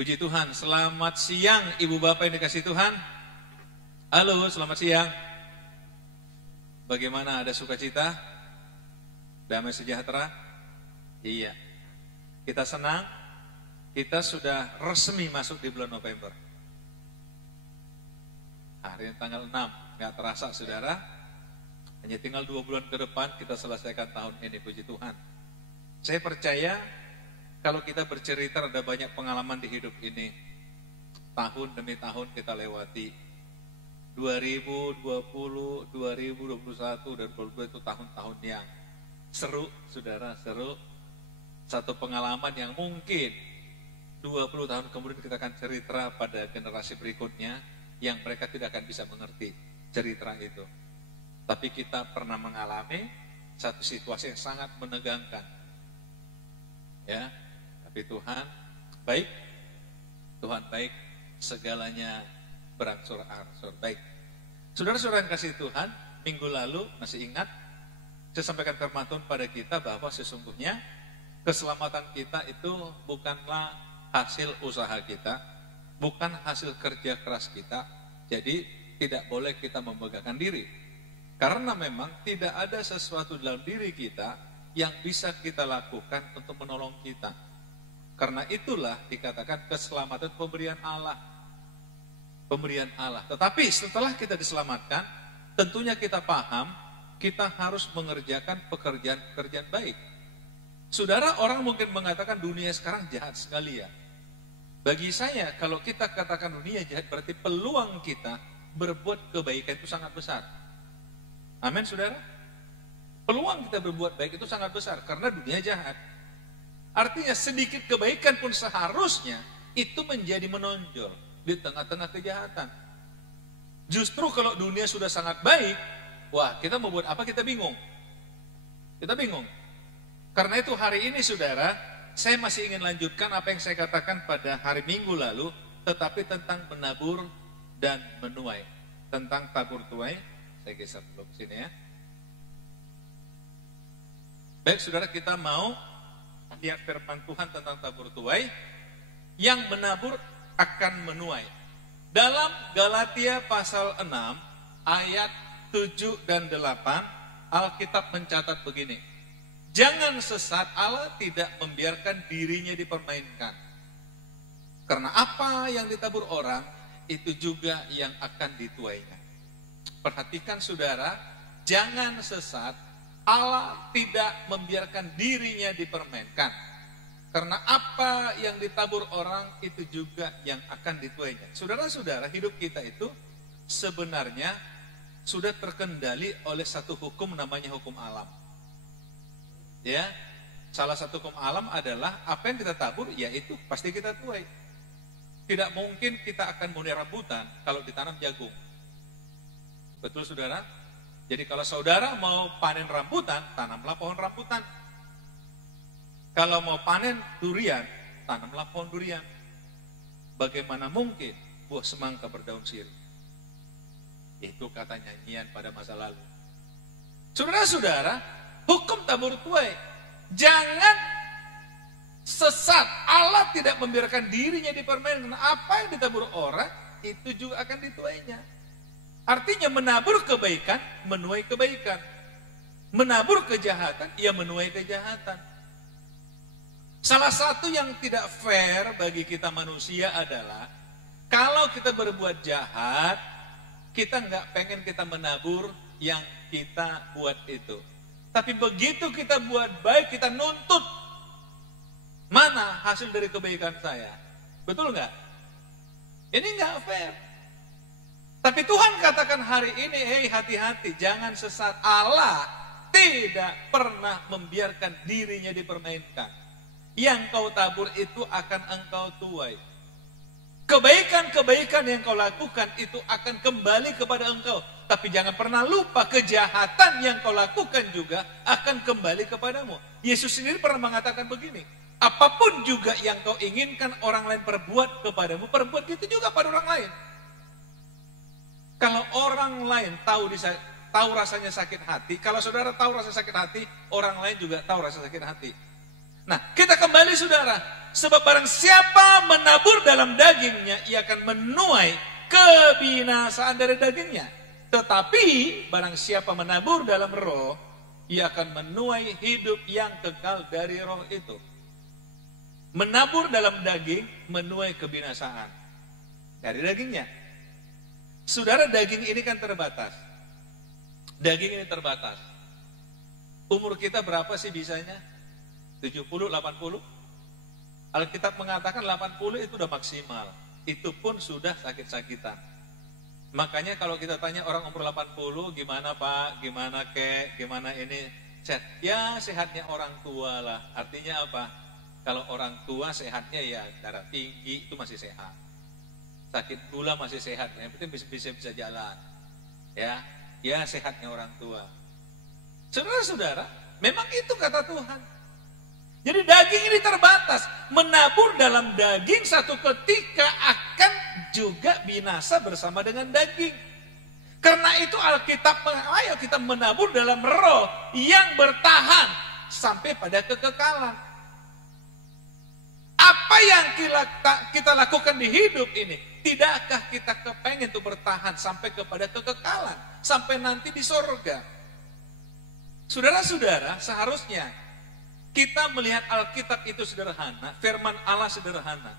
Puji Tuhan, selamat siang Ibu Bapak yang dikasihi Tuhan. Halo, selamat siang. Bagaimana, ada sukacita? Damai sejahtera? Iya. Kita senang, kita sudah resmi masuk di bulan November. Hari ini tanggal 6, gak terasa saudara. Hanya tinggal 2 bulan ke depan kita selesaikan tahun ini, puji Tuhan. Saya percaya kalau kita bercerita ada banyak pengalaman di hidup ini. Tahun demi tahun kita lewati. 2020, 2021, dan 2022 itu tahun-tahun yang seru, saudara, seru. Satu pengalaman yang mungkin 20 tahun kemudian kita akan cerita pada generasi berikutnya yang mereka tidak akan bisa mengerti cerita itu. Tapi kita pernah mengalami satu situasi yang sangat menegangkan. Ya, tapi Tuhan baik, Tuhan baik, segalanya berangsur-angsur baik. Saudara-saudara yang kasih Tuhan, minggu lalu masih ingat saya sampaikan firman Tuhan pada kita bahwa sesungguhnya keselamatan kita itu bukanlah hasil usaha kita, bukan hasil kerja keras kita. Jadi tidak boleh kita membanggakan diri, karena memang tidak ada sesuatu dalam diri kita yang bisa kita lakukan untuk menolong kita. Karena itulah dikatakan keselamatan pemberian Allah. Pemberian Allah. Tetapi setelah kita diselamatkan, tentunya kita paham, kita harus mengerjakan pekerjaan-pekerjaan baik. Saudara, orang mungkin mengatakan dunia sekarang jahat sekali ya. Bagi saya, kalau kita katakan dunia jahat, berarti peluang kita berbuat kebaikan itu sangat besar. Amin, saudara? Peluang kita berbuat baik itu sangat besar, karena dunia jahat. Artinya sedikit kebaikan pun seharusnya itu menjadi menonjol di tengah-tengah kejahatan. Justru kalau dunia sudah sangat baik, wah, kita mau buat apa kita bingung. Kita bingung. Karena itu hari ini saudara, saya masih ingin lanjutkan apa yang saya katakan pada hari Minggu lalu, tetapi tentang menabur dan menuai. Tentang tabur tuai, saya geser dulu ke sini ya. Baik saudara, kita mau lihat firman Tuhan tentang tabur tuai. Yang menabur akan menuai. Dalam Galatia pasal 6 ayat 7 dan 8 Alkitab mencatat begini. Jangan sesat, Allah tidak membiarkan dirinya dipermainkan. Karena apa yang ditabur orang, itu juga yang akan dituainya. Perhatikan saudara, jangan sesat, Allah tidak membiarkan dirinya dipermainkan. Karena apa yang ditabur orang, itu juga yang akan dituainya. Saudara-saudara, hidup kita itu sebenarnya sudah terkendali oleh satu hukum namanya hukum alam. Ya, salah satu hukum alam adalah apa yang kita tabur, yaitu pasti kita tuai. Tidak mungkin kita akan menuai rambutan kalau ditanam jagung. Betul saudara? Jadi kalau saudara mau panen rambutan, tanamlah pohon rambutan. Kalau mau panen durian, tanamlah pohon durian. Bagaimana mungkin buah semangka berdaun sirih? Itu kata nyanyian pada masa lalu. Saudara-saudara, hukum tabur tuai. Jangan sesat. Allah tidak membiarkan dirinya dipermainkan. Apa yang ditabur orang, itu juga akan dituainya. Artinya menabur kebaikan, menuai kebaikan. Menabur kejahatan, ia menuai kejahatan. Salah satu yang tidak fair bagi kita manusia adalah kalau kita berbuat jahat, kita nggak pengen kita menabur yang kita buat itu. Tapi begitu kita buat baik, kita nuntut. Mana hasil dari kebaikan saya? Betul nggak? Ini nggak fair. Tapi Tuhan katakan hari ini, hei hati-hati, jangan sesat. Allah tidak pernah membiarkan dirinya dipermainkan. Yang kau tabur itu akan engkau tuai. Kebaikan-kebaikan yang kau lakukan itu akan kembali kepada engkau. Tapi jangan pernah lupa, kejahatan yang kau lakukan juga akan kembali kepadamu. Yesus sendiri pernah mengatakan begini, apapun juga yang kau inginkan orang lain perbuat kepadamu, perbuat itu juga pada orang lain. Kalau orang lain tahu rasanya sakit hati, kalau saudara tahu rasa sakit hati, orang lain juga tahu rasa sakit hati. Nah, kita kembali saudara, Sebab barang siapa menabur dalam dagingnya, ia akan menuai kebinasaan dari dagingnya. Tetapi barang siapa menabur dalam roh, ia akan menuai hidup yang kekal dari roh itu. Menabur dalam daging, menuai kebinasaan dari dagingnya. Saudara, daging ini kan terbatas. Daging ini terbatas. Umur kita berapa sih bisanya? 70, 80? Alkitab mengatakan 80 itu udah maksimal. Itu pun sudah sakit-sakitan. Makanya kalau kita tanya orang umur 80, gimana Pak, gimana Kek, gimana ini? Ya sehatnya orang tua lah. Artinya apa? Kalau orang tua sehatnya ya darah tinggi itu masih sehat. Sakit gula masih sehat, yang penting bisa jalan. Ya sehatnya orang tua. Saudara-saudara, memang itu kata Tuhan. Jadi daging ini terbatas. Menabur dalam daging satu ketika akan juga binasa bersama dengan daging. Karena itu Alkitab, ayo kita menabur dalam roh yang bertahan sampai pada kekekalan. Apa yang kita lakukan di hidup ini, tidakkah kita kepengen untuk bertahan sampai kepada kekekalan, sampai nanti di sorga? Saudara-saudara, seharusnya kita melihat Alkitab itu sederhana, firman Allah sederhana.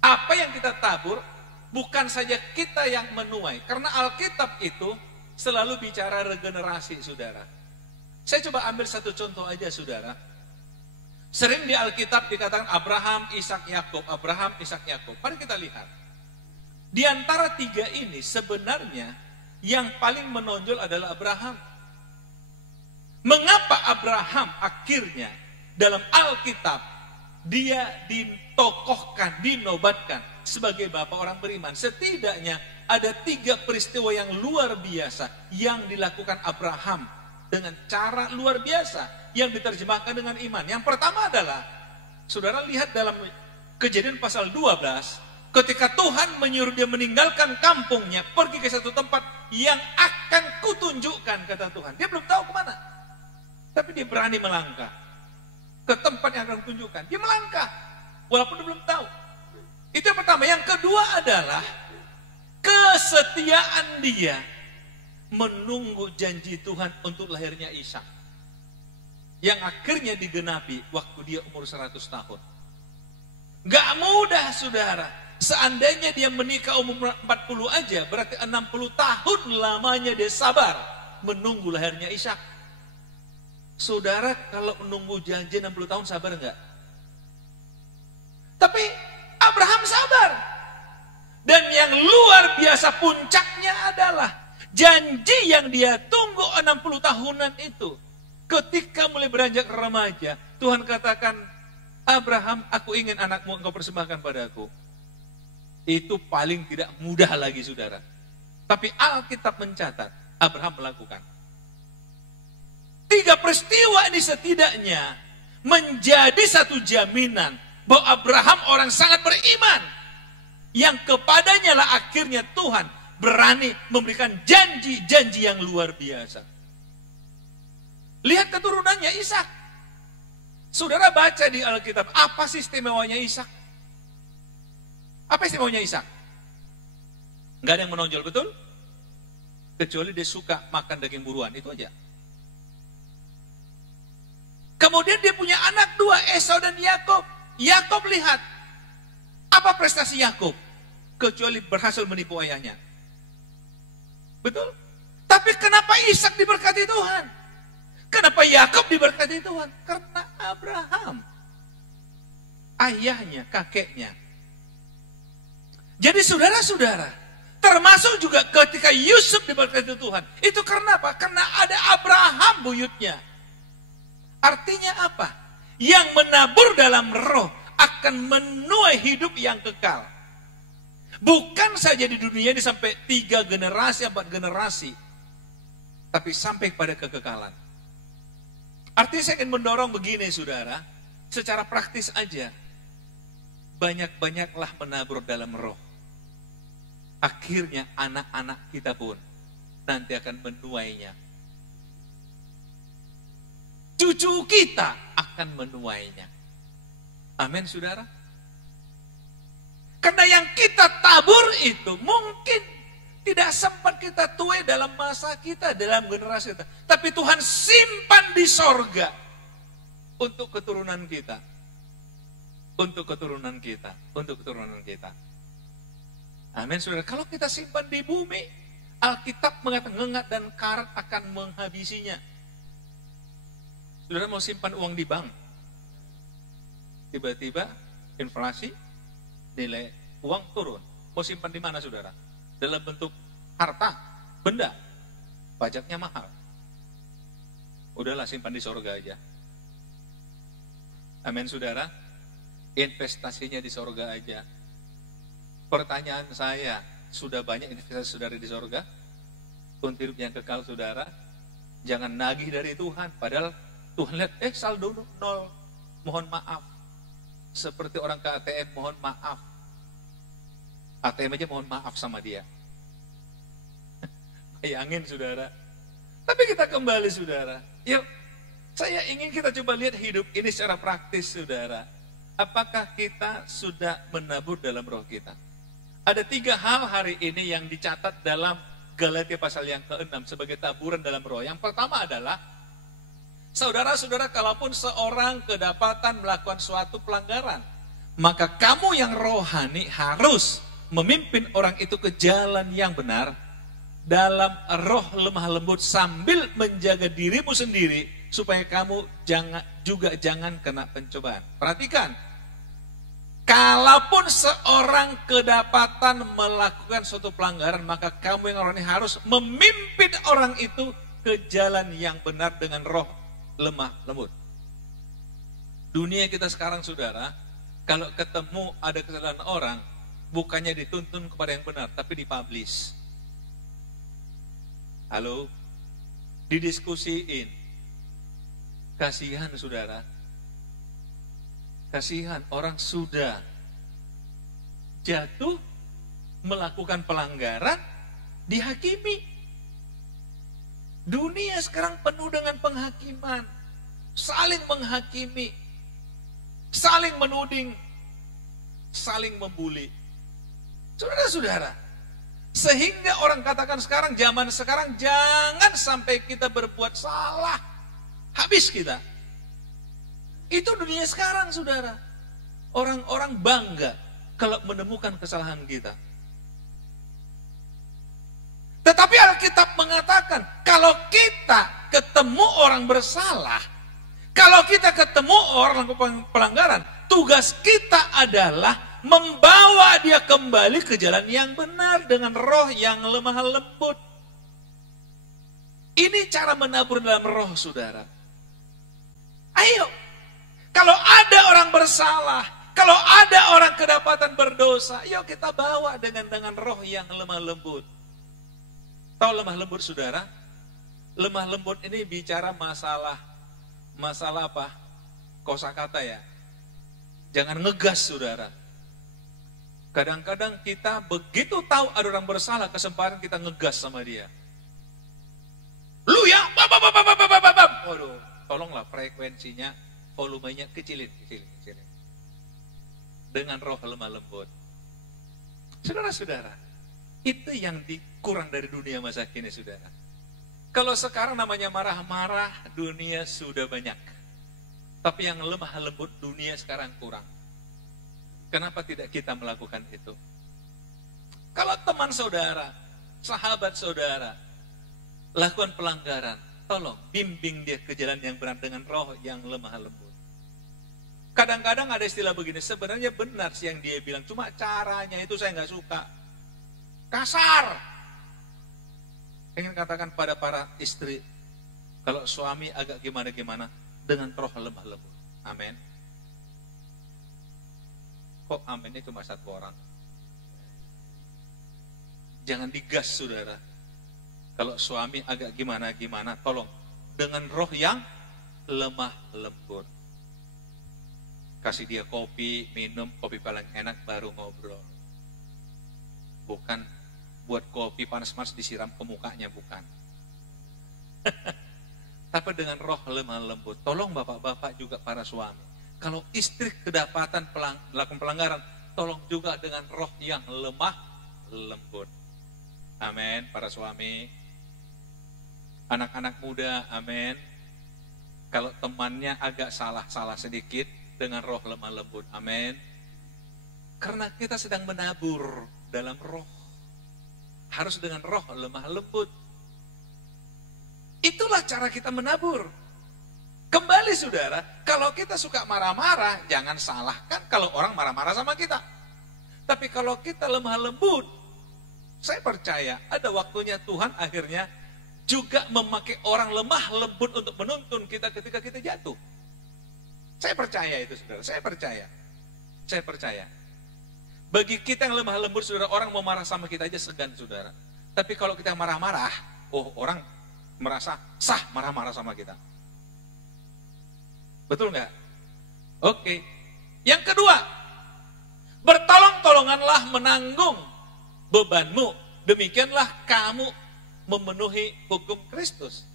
Apa yang kita tabur, bukan saja kita yang menuai. Karena Alkitab itu selalu bicara regenerasi, saudara. Saya coba ambil satu contoh aja, saudara. Sering di Alkitab dikatakan Abraham, Ishak, Yakub, Abraham, Ishak, Yakub. Mari kita lihat. Di antara tiga ini sebenarnya yang paling menonjol adalah Abraham. Mengapa Abraham akhirnya dalam Alkitab dia ditokohkan, dinobatkan sebagai bapak orang beriman? Setidaknya ada tiga peristiwa yang luar biasa yang dilakukan Abraham dengan cara luar biasa yang diterjemahkan dengan iman. Yang pertama adalah, saudara lihat dalam Kejadian pasal 12, ketika Tuhan menyuruh dia meninggalkan kampungnya, pergi ke satu tempat yang akan kutunjukkan, kata Tuhan. Dia belum tahu kemana, tapi dia berani melangkah ke tempat yang akan kutunjukkan. Dia melangkah, walaupun dia belum tahu. Itu yang pertama. Yang kedua adalah kesetiaan dia menunggu janji Tuhan untuk lahirnya Ishak, yang akhirnya digenapi waktu dia umur 100 tahun. Gak mudah, saudara. Seandainya dia menikah umur 40 aja, berarti 60 tahun lamanya dia sabar menunggu lahirnya Ishak. Saudara, kalau menunggu janji 60 tahun sabar enggak? Tapi Abraham sabar. Dan yang luar biasa puncaknya adalah janji yang dia tunggu 60 tahunan itu. Ketika mulai beranjak remaja, Tuhan katakan, Abraham, aku ingin anakmu engkau persembahkan padaku. Itu paling tidak mudah lagi, saudara. Tapi Alkitab mencatat, Abraham melakukan. Tiga peristiwa ini setidaknya menjadi satu jaminan bahwa Abraham orang sangat beriman, yang kepadanya lah akhirnya Tuhan berani memberikan janji-janji yang luar biasa. Lihat keturunannya Ishak. Saudara baca di Alkitab, apa sih istimewanya Ishak? Apa istimewanya Ishak? Gak ada yang menonjol, betul? Kecuali dia suka makan daging buruan, itu aja. Kemudian dia punya anak dua, Esau dan Yakub. Yakub lihat, apa prestasi Yakub? Kecuali berhasil menipu ayahnya. Betul? Tapi kenapa Ishak diberkati Tuhan? Kenapa Yakub diberkati Tuhan? Karena Abraham, ayahnya, kakeknya. Jadi saudara-saudara, termasuk juga ketika Yusuf diberkati Tuhan, itu karena apa? Karena ada Abraham buyutnya. Artinya apa? Yang menabur dalam roh akan menuai hidup yang kekal. Bukan saja di dunia ini sampai 3 generasi, 4 generasi, tapi sampai pada kekekalan. Artinya saya ingin mendorong begini, saudara, secara praktis aja. Banyak-banyaklah menabur dalam roh. Akhirnya anak-anak kita pun nanti akan menuainya. Cucu kita akan menuainya. Amin, saudara. Karena yang kita tabur itu mungkin tidak sempat kita tuai dalam masa kita, dalam generasi kita. Tapi Tuhan simpan di sorga untuk keturunan kita. Untuk keturunan kita. Untuk keturunan kita. Amin, saudara. Kalau kita simpan di bumi, Alkitab mengatakan ngengat dan karat akan menghabisinya. Saudara mau simpan uang di bank, tiba-tiba inflasi, nilai uang turun. Mau simpan di mana, saudara? Dalam bentuk harta, benda, pajaknya mahal. Udahlah, simpan di sorga aja. Amin, saudara. Investasinya di sorga aja. Pertanyaan saya, sudah banyak investasi saudara di sorga? Untuk hidup yang kekal, saudara. Jangan nagih dari Tuhan, padahal Tuhan lihat, saldo nol, mohon maaf. Seperti orang ke ATM, mohon maaf. ATM aja mohon maaf sama dia. Bayangin, saudara. Tapi kita kembali, saudara. Yuk, saya ingin kita coba lihat hidup ini secara praktis, saudara. Apakah kita sudah menabur dalam roh kita? Ada 3 hal hari ini yang dicatat dalam Galatia pasal yang ke-6 sebagai taburan dalam roh. Yang pertama adalah, saudara-saudara, kalaupun seorang kedapatan melakukan suatu pelanggaran, maka kamu yang rohani harus memimpin orang itu ke jalan yang benar dalam roh lemah lembut sambil menjaga dirimu sendiri supaya kamu jangan kena pencobaan. Perhatikan, kalaupun seorang kedapatan melakukan suatu pelanggaran, maka kamu yang rohani harus memimpin orang itu ke jalan yang benar dengan roh lemah lembut. Dunia kita sekarang, saudara, kalau ketemu ada kesalahan orang, bukannya dituntun kepada yang benar, tapi dipublish. Halo, didiskusiin. Kasihan, saudara. Kasihan, orang sudah jatuh melakukan pelanggaran, dihakimi. Dunia sekarang penuh dengan penghakiman, saling menghakimi, saling menuding, saling membuli. Saudara-saudara, sehingga orang katakan sekarang, zaman sekarang, jangan sampai kita berbuat salah, habis kita. Itu dunia sekarang, saudara. Orang-orang bangga kalau menemukan kesalahan kita. Tetapi Alkitab mengatakan, kalau kita ketemu orang bersalah, kalau kita ketemu orang pelanggaran, tugas kita adalah membawa dia kembali ke jalan yang benar dengan roh yang lemah lembut. Ini cara menabur dalam roh, saudara. Ayo, kalau ada orang bersalah, kalau ada orang kedapatan berdosa, yuk kita bawa dengan roh yang lemah lembut. Tahu lemah lembut, saudara? Lemah lembut ini bicara masalah apa? Kosakata ya. Jangan ngegas, saudara. Kadang-kadang kita begitu tahu ada orang bersalah, kesempatan kita ngegas sama dia. Lu ya, waduh, tolonglah frekuensinya, volumenya kecilin. Dengan roh lemah lembut. Saudara-saudara, itu yang kurang dari dunia masa kini, saudara. Kalau sekarang namanya marah-marah, dunia sudah banyak. Tapi yang lemah lembut dunia sekarang kurang. Kenapa tidak kita melakukan itu? Kalau teman saudara, sahabat saudara, lakukan pelanggaran, tolong bimbing dia ke jalan yang benar dengan roh yang lemah lembut. Kadang-kadang ada istilah begini, sebenarnya benar sih yang dia bilang, cuma caranya itu saya nggak suka. Kasar. Ingin katakan pada para istri, kalau suami agak gimana-gimana, dengan roh lemah lembut. Amin. Kok aminnya cuma 1 orang? Jangan digas, saudara. Kalau suami agak gimana-gimana, tolong dengan roh yang lemah lembut. Kasih dia kopi, minum kopi paling enak, baru ngobrol. Bukan buat kopi panas-panas disiram ke mukanya, bukan. Tapi dengan roh lemah lembut. Tolong bapak-bapak juga para suami. Kalau istri kedapatan melakukan pelanggaran, tolong juga dengan roh yang lemah lembut. Amin, para suami. Anak-anak muda, amin. Kalau temannya agak salah sedikit, dengan roh lemah lembut, amin. Karena kita sedang menabur dalam roh. Harus dengan roh lemah lembut. Itulah cara kita menabur. Kembali saudara, kalau kita suka marah-marah, jangan salahkan kalau orang marah-marah sama kita. Tapi kalau kita lemah lembut, saya percaya ada waktunya Tuhan akhirnya juga memakai orang lemah lembut untuk menuntun kita ketika kita jatuh. Saya percaya itu saudara, saya percaya. Saya percaya. Bagi kita yang lemah lembut saudara, orang mau marah sama kita aja segan saudara. Tapi kalau kita marah-marah, orang merasa sah marah-marah sama kita. Betul nggak? Oke. Yang kedua, bertolong-tolonganlah menanggung bebanmu. Demikianlah kamu memenuhi hukum Kristus.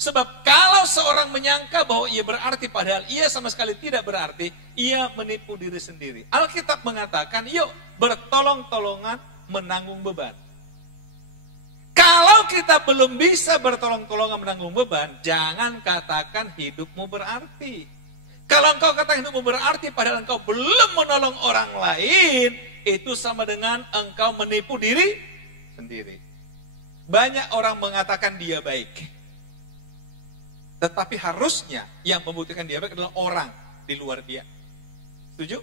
Sebab kalau seorang menyangka bahwa ia berarti padahal ia sama sekali tidak berarti, ia menipu diri sendiri. Alkitab mengatakan, yuk bertolong-tolongan menanggung beban. Kalau kita belum bisa bertolong-tolongan menanggung beban, jangan katakan hidupmu berarti. Kalau engkau katakan hidupmu berarti padahal engkau belum menolong orang lain, itu sama dengan engkau menipu diri sendiri. Banyak orang mengatakan dia baik. Tetapi harusnya yang membuktikan dia baik adalah orang di luar dia. Setuju?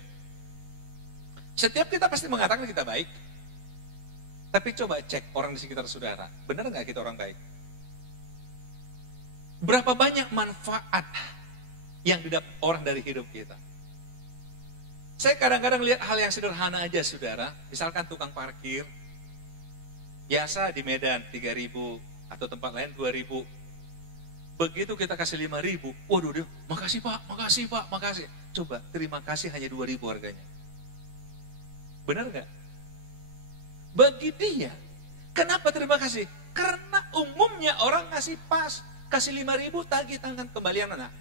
Setiap kita pasti mengatakan kita baik. Tapi coba cek orang di sekitar saudara. Benar nggak kita orang baik? Berapa banyak manfaat yang didapat orang dari hidup kita? Saya kadang-kadang lihat hal yang sederhana aja saudara. Misalkan tukang parkir. Biasa di Medan 3.000 atau tempat lain 2.000. Begitu kita kasih 5.000, waduh dia, makasih pak, makasih. Coba terima kasih hanya 2.000 harganya. Benar nggak? Bagi dia, kenapa terima kasih? Karena umumnya orang ngasih pas, kasih 5.000 tagih tangan kembalian mana?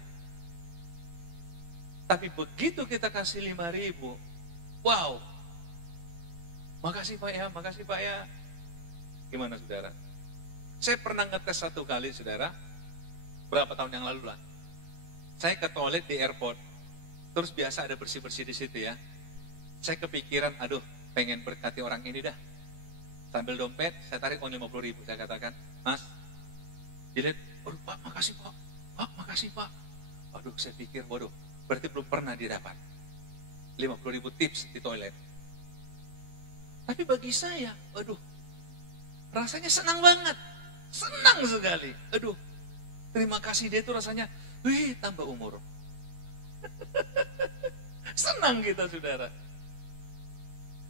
Tapi begitu kita kasih 5.000, wow, makasih pak ya. Gimana saudara? Saya pernah ngetes satu kali saudara, berapa tahun yang lalu lah. Saya ke toilet di airport, terus biasa ada bersih-bersih di situ ya. Saya kepikiran, aduh pengen berkati orang ini dah. Sambil dompet, saya tarik uang 50.000. Saya katakan, mas, dilihat, aduh pak makasih pak. Aduh saya pikir, waduh berarti belum pernah didapat 50.000 tips di toilet. Tapi bagi saya, aduh rasanya senang banget, senang sekali. Aduh, terima kasih dia itu rasanya, tambah umur. Senang kita saudara.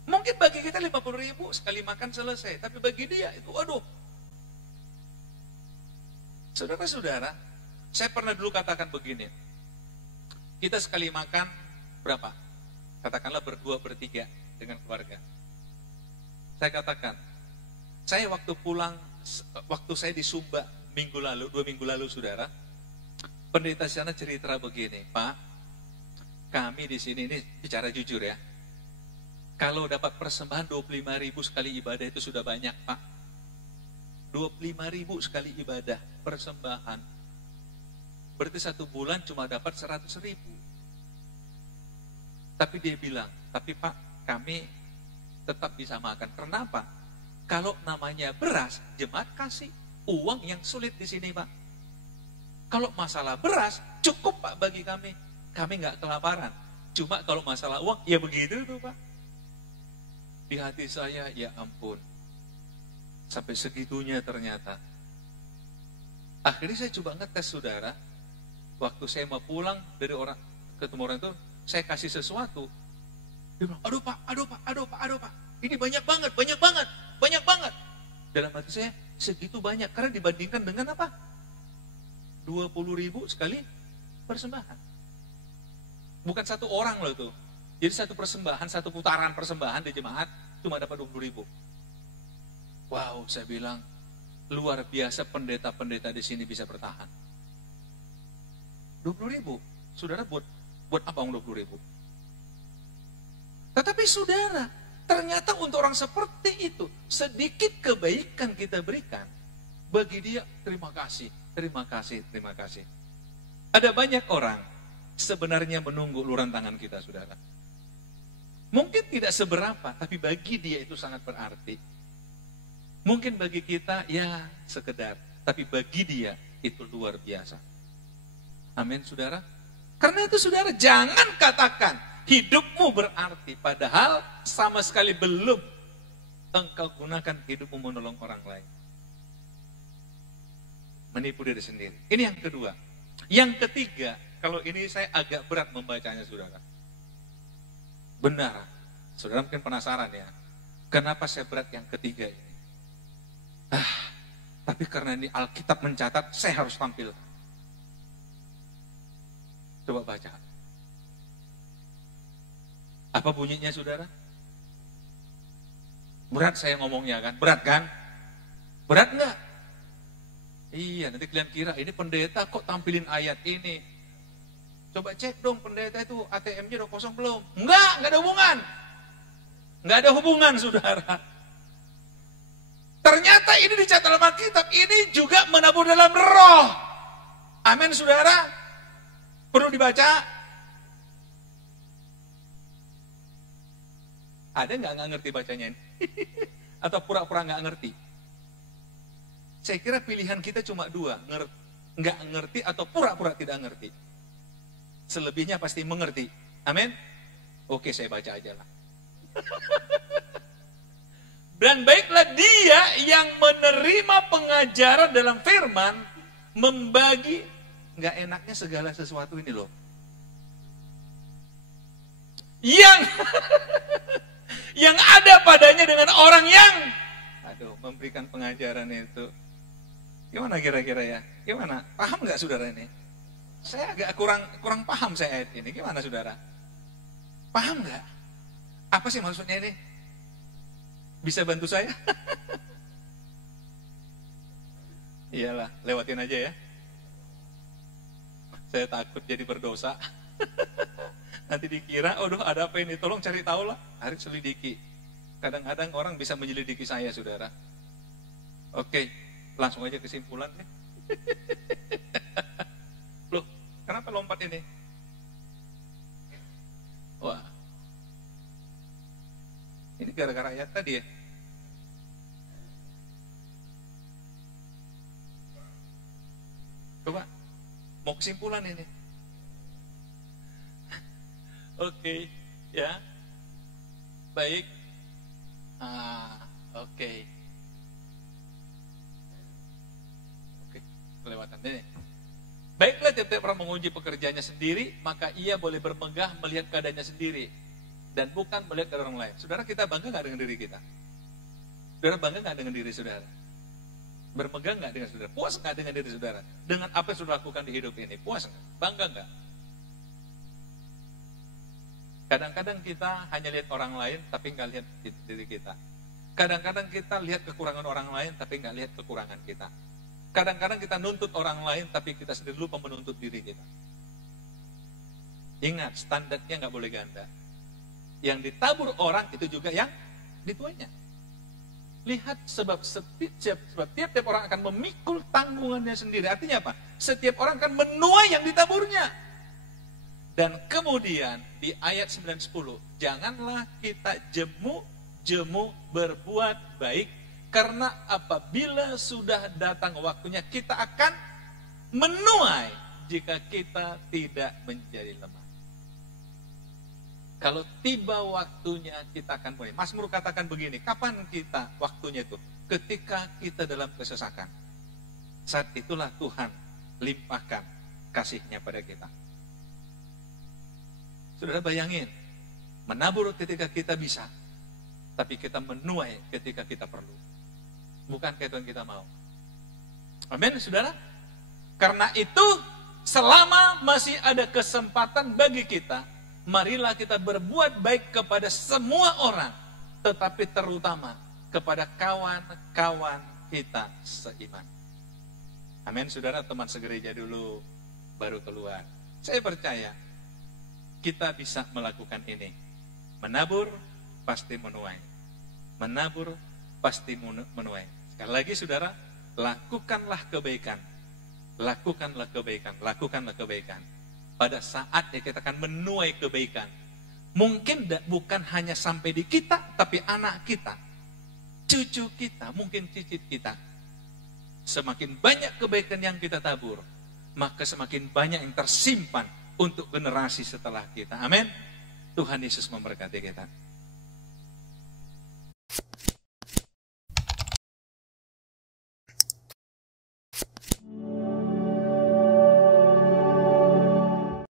Mungkin bagi kita 50.000 sekali makan selesai, tapi bagi dia itu, aduh. Saudara-saudara, saya pernah dulu katakan begini, kita sekali makan berapa? Katakanlah berdua, bertiga dengan keluarga. Saya katakan, saya waktu pulang, waktu saya di Sumba 2 minggu lalu saudara, pendeta di sana cerita begini, Pak, kami di sini ini bicara jujur ya, kalau dapat persembahan 25.000 sekali ibadah itu sudah banyak Pak. 25.000 sekali ibadah persembahan, berarti 1 bulan cuma dapat 100.000. Tapi dia bilang, tapi Pak kami tetap bisa makan. Kenapa? Kalau namanya beras, jemaat kasih. Uang yang sulit di sini Pak. Kalau masalah beras, cukup Pak bagi kami. Kami nggak kelaparan. Cuma kalau masalah uang, ya begitu tuh Pak. Di hati saya, ya ampun. Sampai segitunya ternyata. Akhirnya saya coba ngetes saudara. Waktu saya mau pulang dari ketemu orang itu, saya kasih sesuatu. Dia bilang, aduh Pak. Ini banyak banget. Dalam hati saya, segitu banyak. Karena dibandingkan dengan apa? 20.000 sekali persembahan. Bukan satu orang loh itu. Jadi satu putaran persembahan di jemaat, cuma dapat 20.000. Wow, saya bilang, luar biasa pendeta-pendeta di sini bisa bertahan. 20.000, saudara buat Buat apa uang 20.000? Tetapi saudara, ternyata untuk orang seperti itu, sedikit kebaikan kita berikan, bagi dia terima kasih, terima kasih, terima kasih. Ada banyak orang sebenarnya menunggu uluran tangan kita, saudara. Mungkin tidak seberapa, tapi bagi dia itu sangat berarti. Mungkin bagi kita ya sekedar, tapi bagi dia itu luar biasa. Amin, saudara. Karena itu saudara, jangan katakan hidupmu berarti, padahal sama sekali belum engkau gunakan hidupmu menolong orang lain. Menipu diri sendiri. Ini yang kedua. Yang ketiga, kalau ini saya agak berat membacanya, saudara. Benar, saudara mungkin penasaran ya, kenapa saya berat yang ketiga ini? Tapi karena ini Alkitab mencatat, saya harus tampil. Coba baca. Apa bunyinya, saudara? Berat saya ngomongnya kan? Berat kan? Berat enggak? Iya, nanti kalian kira, ini pendeta kok tampilin ayat ini? Coba cek dong, pendeta itu ATM-nya udah kosong belum? Enggak ada hubungan. Enggak ada hubungan, saudara. Ternyata ini dicatat dalam Alkitab, ini juga menabur dalam roh. Amin, saudara. Perlu dibaca. Ada nggak ngerti bacanya ini? Atau pura-pura nggak ngerti? Saya kira pilihan kita cuma dua, nggak ngerti atau pura-pura tidak ngerti. Selebihnya pasti mengerti. Amin. Oke, saya baca aja lah. Dan baiklah dia yang menerima pengajaran dalam firman, membagi, nggak enaknya segala sesuatu ini loh. Yang ada padanya dengan orang yang, memberikan pengajaran itu. Gimana kira-kira ya? Gimana? Paham nggak saudara ini? Saya agak kurang paham saya ayat ini. Gimana saudara? Paham nggak? Apa sih maksudnya ini? Bisa bantu saya? Iyalah, lewatin aja ya. Saya takut jadi berdosa. Nanti dikira, aduh ada apa ini? Tolong cari tahu lah. Harus selidiki. Kadang-kadang orang bisa menyelidiki saya, saudara. Oke, langsung aja kesimpulan ya. Loh, kenapa lompat ini? Wah, ini gara-gara ayat tadi ya. Coba, mau kesimpulan ini. Oke, ya. Baik. Oke. Oke, kelewatan ini. Baiklah, tiap-tiap orang menguji pekerjaannya sendiri, maka ia boleh bermegah melihat keadaannya sendiri, dan bukan melihat keadaan orang lain. Saudara, kita bangga nggak dengan diri kita? Saudara bangga nggak dengan diri saudara? Bermegah nggak dengan saudara? Puas nggak dengan diri saudara? Dengan apa yang saudara lakukan di hidup ini? Puas nggak? Bangga nggak? Kadang-kadang kita hanya lihat orang lain, tapi nggak lihat diri kita. Kadang-kadang kita lihat kekurangan orang lain, tapi nggak lihat kekurangan kita. Kadang-kadang kita nuntut orang lain, tapi kita sendiri lupa menuntut diri kita. Ingat, standarnya nggak boleh ganda. Yang ditabur orang, itu juga yang dituainya. Lihat, sebab tiap orang akan memikul tanggungannya sendiri. Artinya apa? Setiap orang akan menuai yang ditaburnya. Dan kemudian di ayat 9-10, janganlah kita jemu berbuat baik, karena apabila sudah datang waktunya kita akan menuai jika kita tidak menjadi lemah. Kalau tiba waktunya kita akan mulai. Mazmur katakan begini, kapan kita waktunya itu? Ketika kita dalam kesesakan. Saat itulah Tuhan limpahkan kasih-Nya pada kita. Saudara bayangin, menabur ketika kita bisa, tapi kita menuai ketika kita perlu. Bukan kayak Tuhan kita mau. Amin, saudara? Karena itu, selama masih ada kesempatan bagi kita, marilah kita berbuat baik kepada semua orang, tetapi terutama kepada kawan-kawan kita seiman. Amin, saudara, teman segereja dulu baru keluar. Saya percaya, kita bisa melakukan ini. Menabur pasti menuai. Menabur pasti menuai. Sekali lagi saudara, lakukanlah kebaikan. Lakukanlah kebaikan, lakukanlah kebaikan. Pada saat kita akan menuai kebaikan. Mungkin bukan hanya sampai di kita, tapi anak kita, cucu kita, mungkin cicit kita. Semakin banyak kebaikan yang kita tabur, maka semakin banyak yang tersimpan untuk generasi setelah kita. Amin. Tuhan Yesus memberkati kita.